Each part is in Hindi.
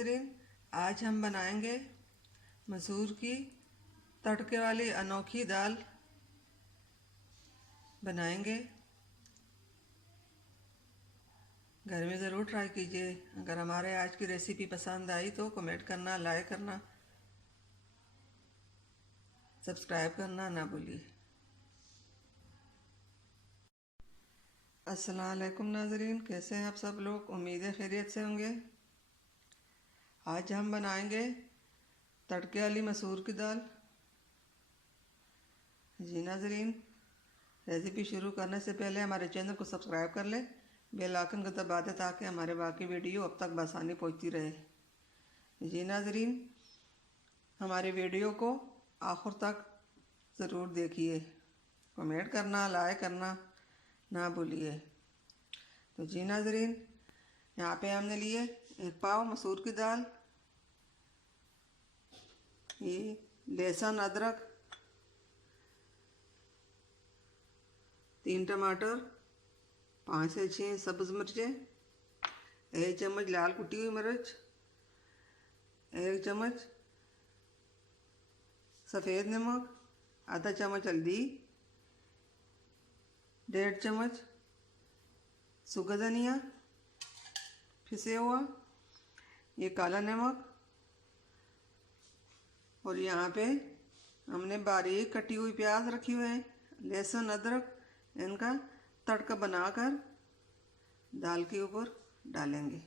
नाजरीन, आज हम बनाएंगे मसूर की तड़के वाली अनोखी दाल बनाएंगे। घर में ज़रूर ट्राई कीजिए। अगर हमारे आज की रेसिपी पसंद आई तो कमेंट करना, लाइक करना, सब्सक्राइब करना ना भूलिए। अस्सलाम वालेकुम नाजरीन, कैसे हैं आप सब लोग? उम्मीद है खैरियत से होंगे। आज हम बनाएंगे तड़के वाली मसूर की दाल। जी नाजरीन, रेसिपी शुरू करने से पहले हमारे चैनल को सब्सक्राइब कर लें, बेल आइकन को दबा दें ताकि हमारे बाकी वीडियो अब तक बआसानी पहुंचती रहे। जी नाजरीन, हमारी वीडियो को आखिर तक ज़रूर देखिए, कमेंट करना, लाइक करना ना भूलिए। तो जी नाजरीन, यहाँ पे हमने लिए 1 पाव मसूर की दाल, ये लहसुन, अदरक, 3 टमाटर, 5 से 6 सब्ज़ मिर्चें, 1 चम्मच लाल कुटी हुई मिर्च, 1 चम्मच सफ़ेद नमक, आधा चम्मच हल्दी, 1.5 चम्मच सूखा धनिया पिसे हुआ, ये काला नमक, और यहाँ पे हमने बारीक कटी हुई प्याज रखी हुई है, लहसुन, अदरक, इनका तड़का बनाकर दाल के ऊपर डालेंगे।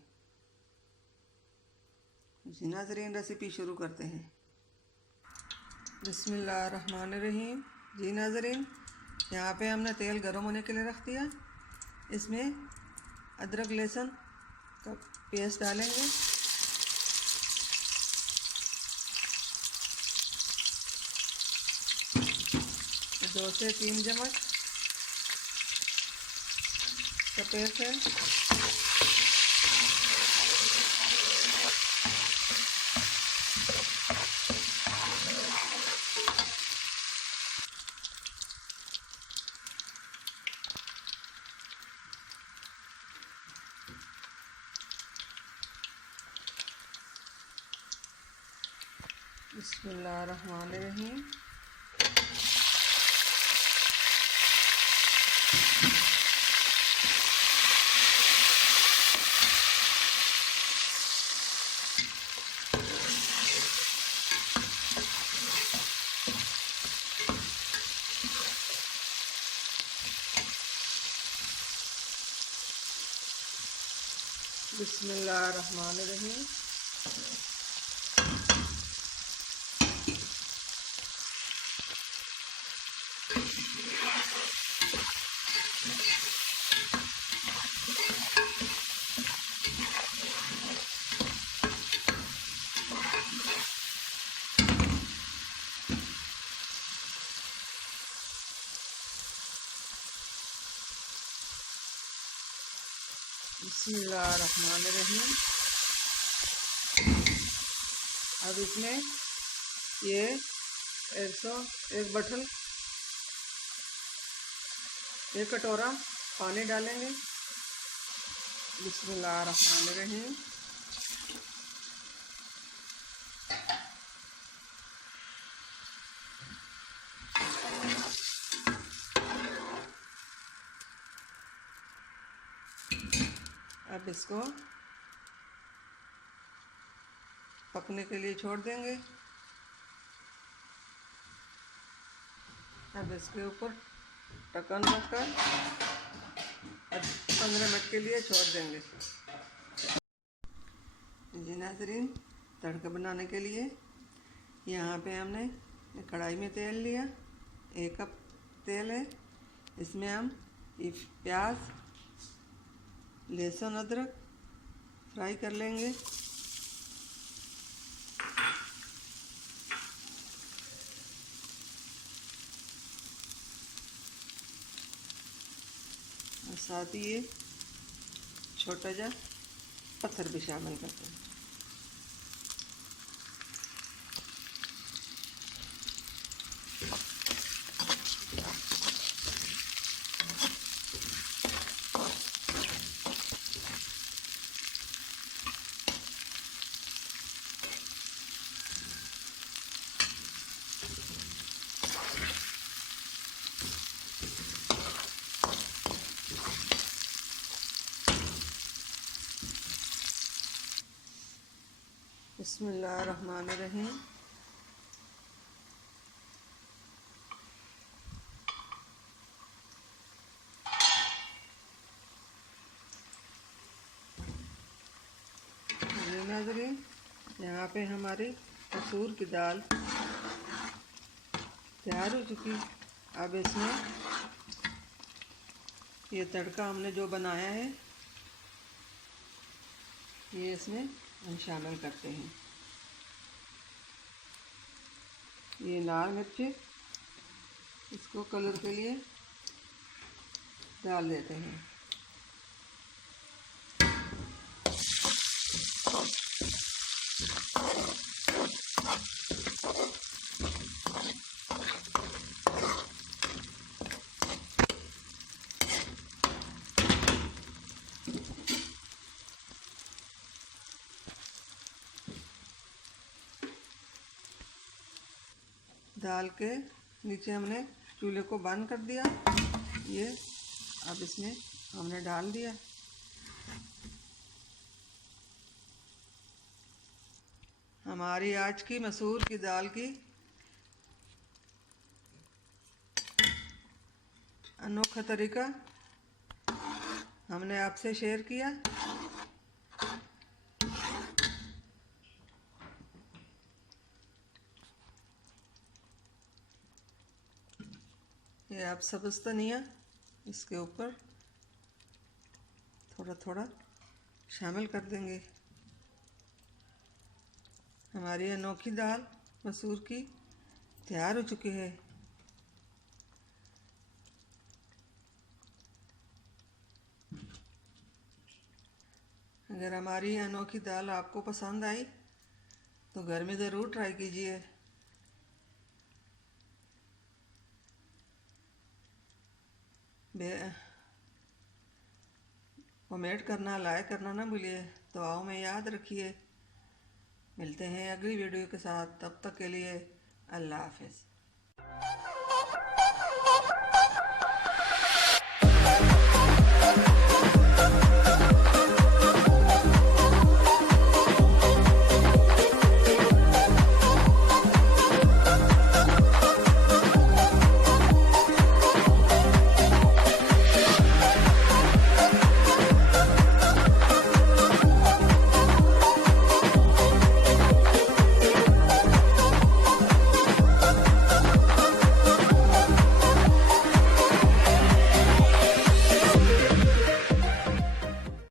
जी नाज़रीन, रेसिपी शुरू करते हैं। बिस्मिल्लाहिर्रहमानिर्रहीम। जी नाज़रीन, यहाँ पे हमने तेल गर्म होने के लिए रख दिया। इसमें अदरक लहसुन का पेस्ट डालेंगे। दो से 3 चम्मच का पेस्ट है। बिस्मिल्लाहिर्रहमानिर्रहीम। बिस्मिल्लाहिर्रहमानिर्रहीम। बिस्मिल्लाहिर्रहमानिर्रहीम। अब इसमें ये 1 बटल 1 कटोरा पानी डालेंगे। बिस्मिल्लाहिर्रहमानिर्रहीम। अब इसको पकने के लिए छोड़ देंगे। अब इसके ऊपर ढक्कन रखकर 15 मिनट के लिए छोड़ देंगे। जी नाज़रीन, तड़का बनाने के लिए यहाँ पे हमने कढ़ाई में तेल लिया, 1 कप तेल है। इसमें हम प्याज, लहसुन, अदरक फ्राई कर लेंगे। और साथ ही ये छोटा जा पत्थर भी शामिल करते हैं। बिस्मिल्लाहिर्रहमानिर्रहीम। जी नाज़रीन, यहाँ पे हमारी मसूर की दाल तैयार हो चुकी। अब इसमें ये तड़का हमने जो बनाया है ये इसमें हम शामिल करते हैं। ये लाल मिर्ची इसको कलर के लिए डाल देते हैं। दाल के नीचे हमने चूल्हे को बंद कर दिया। ये अब इसमें हमने डाल दिया। हमारी आज की मसूर की दाल की अनोखा तरीका हमने आपसे शेयर किया। ये आप सब्ज़ धनिया इसके ऊपर थोड़ा थोड़ा शामिल कर देंगे। हमारी अनोखी दाल मसूर की तैयार हो चुकी है। अगर हमारी अनोखी दाल आपको पसंद आई तो घर में ज़रूर ट्राई कीजिए। कमेंट करना, लाइक करना ना भूलिए। दुआओं में याद रखिए। मिलते हैं अगली वीडियो के साथ, तब तक के लिए अल्लाह हाफ़िज़।